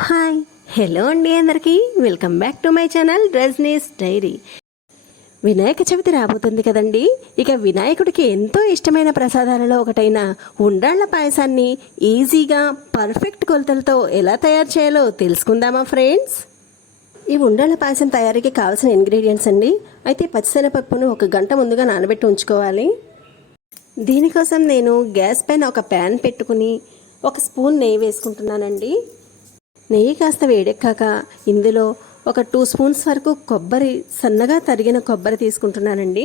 Hi hello అండి అందరికీ. Welcome back to my channel Rajani's diary. Vinayaka Chavithi రాబోతుంది కదండి. ఇక వినాయకుడికి ఎంతో ఇష్టమైన ప్రసాదాలలో ఒకటైన ఉండ్రాళ్ళ పాయసాన్ని ఈజీగా పర్ఫెక్ట్ కొలతలతో ఎలా తయారు చేయాలో తెలుసుకుందామా ఫ్రెండ్స్? ఈ ఉండ్రాళ్ళ పాయసం తయారీకి కావాల్సిన ఇంగ్రీడియంట్స్ అండి. అయితే పచ్చిశనగపప్పును ఒక గంట ముందుగా నానబెట్టి ఉంచుకోవాలి. దీనికోసం నేను గ్యాస్ పైన ఒక ప్యాన్ పెట్టుకుని ఒక స్పూన్ నెయ్యి వేసుకుంటున్నానండి. నెయ్యి కాస్త వేడెక్కాక ఇందులో ఒక టూ స్పూన్స్ వరకు కొబ్బరి సన్నగా తరిగిన కొబ్బరి తీసుకుంటున్నానండి.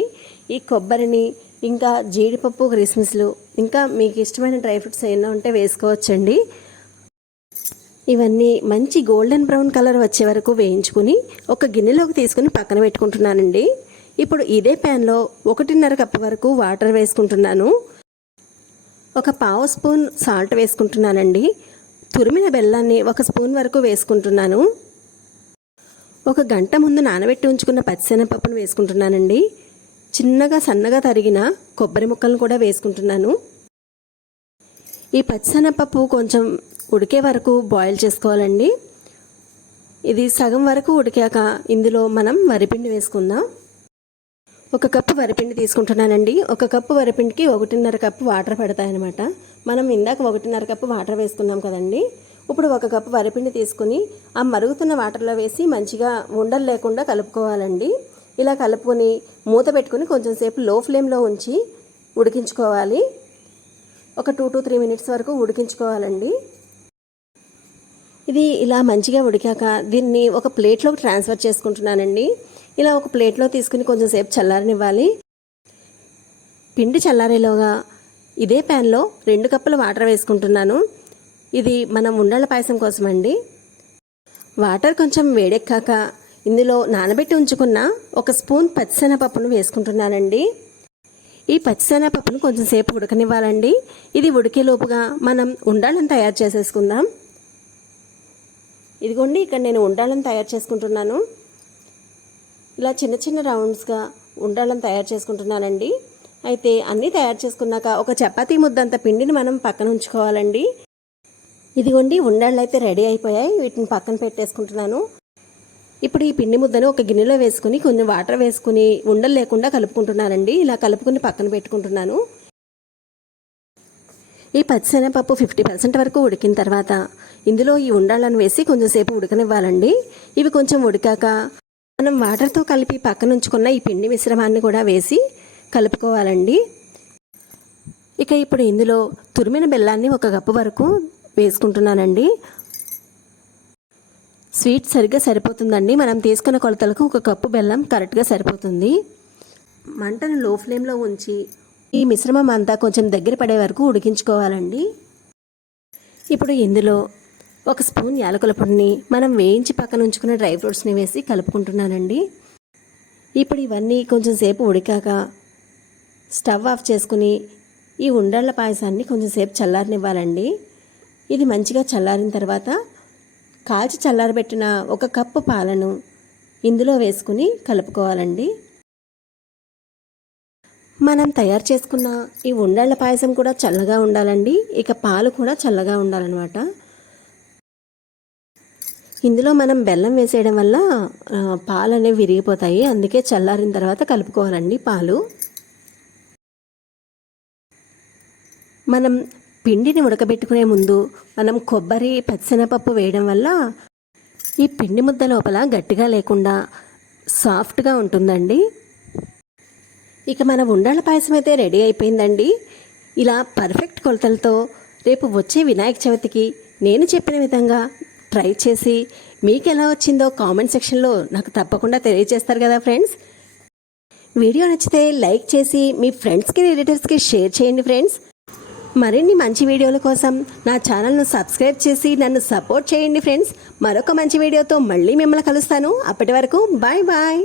ఈ కొబ్బరిని ఇంకా జీడిపప్పు క్రిస్మస్లు ఇంకా మీకు ఇష్టమైన డ్రై ఫ్రూట్స్ ఏమైనా ఉంటే వేసుకోవచ్చండి. ఇవన్నీ మంచి గోల్డెన్ బ్రౌన్ కలర్ వచ్చే వరకు వేయించుకుని ఒక గిన్నెలోకి తీసుకుని పక్కన పెట్టుకుంటున్నానండి. ఇప్పుడు ఇదే ప్యాన్లో ఒకటిన్నర కప్పు వరకు వాటర్ వేసుకుంటున్నాను. ఒక పావు స్పూన్ సాల్ట్ వేసుకుంటున్నానండి. తురిమిన బెల్లాన్ని ఒక స్పూన్ వరకు వేసుకుంటున్నాను. ఒక గంట ముందు నానబెట్టి ఉంచుకున్న పచ్చిశనగపప్పును వేసుకుంటున్నానండి. చిన్నగా సన్నగా తరిగిన కొబ్బరి ముక్కలను కూడా వేసుకుంటున్నాను. ఈ పచ్చిశనగపప్పు కొంచెం ఉడికే వరకు బాయిల్ చేసుకోవాలండి. ఇది సగం వరకు ఉడికాక ఇందులో మనం వరిపిండి వేసుకుందాం. ఒక కప్పు వరిపిండి తీసుకుంటున్నానండి. ఒక కప్పు వరిపిండికి ఒకటిన్నర కప్పు వాటర్ పడతాయన్నమాట. మనం ఇందాక ఒకటిన్నర కప్పు వాటర్ వేసుకున్నాం కదండి. ఇప్పుడు ఒక కప్పు వరిపిండి తీసుకుని ఆ మరుగుతున్న వాటర్లో వేసి మంచిగా ఉండలు లేకుండా కలుపుకోవాలండి. ఇలా కలుపుకొని మూత పెట్టుకుని కొంచెం సేపు లో ఫ్లేమ్లో ఉంచి ఉడికించుకోవాలి. ఒక టూ టు త్రీ మినిట్స్ వరకు ఉడికించుకోవాలండి. ఇది ఇలా మంచిగా ఉడికాక దీన్ని ఒక ప్లేట్లోకి ట్రాన్స్ఫర్ చేసుకుంటున్నానండి. ఇలా ఒక ప్లేట్లో తీసుకుని కొంచెం సేపు చల్లారనివ్వాలి. పిండి చల్లారేలోగా ఇదే ప్యాన్లో రెండు కప్పులు వాటర్ వేసుకుంటున్నాను. ఇది మనం ఉండల పాయసం కోసం అండి వాటర్ కొంచెం వేడెక్కాక ఇందులో నానబెట్టి ఉంచుకున్న ఒక స్పూన్ పచ్చిశనగపప్పును వేసుకుంటున్నానండి. ఈ పచ్చిశనగపప్పును కొంచెం సేపు ఉడకనివ్వాలండి. ఇది ఉడికేలోపుగా మనం ఉండాలని తయారు చేసేసుకుందాం. ఇదిగోండి ఇక్కడ నేను ఉండాలని తయారు చేసుకుంటున్నాను. ఇలా చిన్న చిన్న రౌండ్స్గా ఉండాలని తయారు చేసుకుంటున్నానండి. అయితే అన్నీ తయారు చేసుకున్నాక ఒక చపాతీ ముద్దంత పిండిని మనం పక్కన ఉంచుకోవాలండి. ఇదిగోండి ఉండళ్ళు అయితే రెడీ అయిపోయాయి. వీటిని పక్కన పెట్టేసుకుంటున్నాను. ఇప్పుడు ఈ పిండి ముద్దను ఒక గిన్నెలో వేసుకుని కొంచెం వాటర్ వేసుకుని ఉండలు లేకుండా కలుపుకుంటున్నానండి. ఇలా కలుపుకుని పక్కన పెట్టుకుంటున్నాను. ఈ పచ్చిశనగపప్పు ఫిఫ్టీ పర్సెంట్ వరకు ఉడికిన తర్వాత ఇందులో ఈ ఉండాలను వేసి కొంచెం సేపు ఉడకనివ్వాలండి. ఇవి కొంచెం ఉడికాక మనం వాటర్తో కలిపి పక్కన ఉంచుకున్న ఈ పిండి మిశ్రమాన్ని కూడా వేసి కలుపుకోవాలండి. ఇక ఇప్పుడు ఇందులో తురిమిన బెల్లాన్ని ఒక కప్పు వరకు వేసుకుంటున్నానండి. స్వీట్ సరిగ్గా సరిపోతుందండి. మనం తీసుకున్న కొలతలకు ఒక కప్పు బెల్లం కరెక్ట్గా సరిపోతుంది. మంటను లో ఫ్లేమ్లో ఉంచి ఈ మిశ్రమం అంతా కొంచెం దగ్గర పడే వరకు ఉడికించుకోవాలండి. ఇప్పుడు ఇందులో ఒక స్పూన్ యాలకుల పొడిని మనం వేయించి పక్కన ఉంచుకున్న డ్రై ఫ్రూట్స్ని వేసి కలుపుకుంటున్నానండి. ఇప్పుడు ఇవన్నీ కొంచెం సేపు ఉడికాక స్టవ్ ఆఫ్ చేసుకుని ఈ ఉండళ్ళ పాయసాన్ని కొంచెం సేపు చల్లారనివ్వాలండి. ఇది మంచిగా చల్లారిన తర్వాత కాల్చి చల్లారబెట్టిన ఒక కప్పు పాలను ఇందులో వేసుకుని కలుపుకోవాలండి. మనం తయారు చేసుకున్న ఈ ఉండళ్ళ పాయసం కూడా చల్లగా ఉండాలండి. ఇక పాలు కూడా చల్లగా ఉండాలన్నమాట. ఇందులో మనం బెల్లం వేసేయడం వల్ల పాలు అనేవి విరిగిపోతాయి. అందుకే చల్లారిన తర్వాత కలుపుకోవాలండి పాలు. మనం పిండిని ఉడకబెట్టుకునే ముందు మనం కొబ్బరి పచ్చిశనగపప్పు వేయడం వల్ల ఈ పిండి ముద్ద లోపల గట్టిగా లేకుండా సాఫ్ట్గా ఉంటుందండి. ఇక మన ఉండాల పాయసం అయితే రెడీ అయిపోయిందండి. ఇలా పర్ఫెక్ట్ కొలతలతో రేపు వచ్చే వినాయక చవితికి నేను చెప్పిన విధంగా ట్రై చేసి మీకు ఎలా వచ్చిందో కామెంట్ సెక్షన్లో నాకు తప్పకుండా తెలియజేస్తారు కదా ఫ్రెండ్స్. వీడియో నచ్చితే లైక్ చేసి మీ ఫ్రెండ్స్కి రిలేటివ్స్కి షేర్ చేయండి ఫ్రెండ్స్. మరిన్ని మంచి వీడియోల కోసం నా ఛానల్ను సబ్స్క్రైబ్ చేసి నన్ను సపోర్ట్ చేయండి ఫ్రెండ్స్. మరొక మంచి వీడియోతో మళ్ళీ మిమ్మల్ని కలుస్తాను. అప్పటి వరకు బాయ్ బాయ్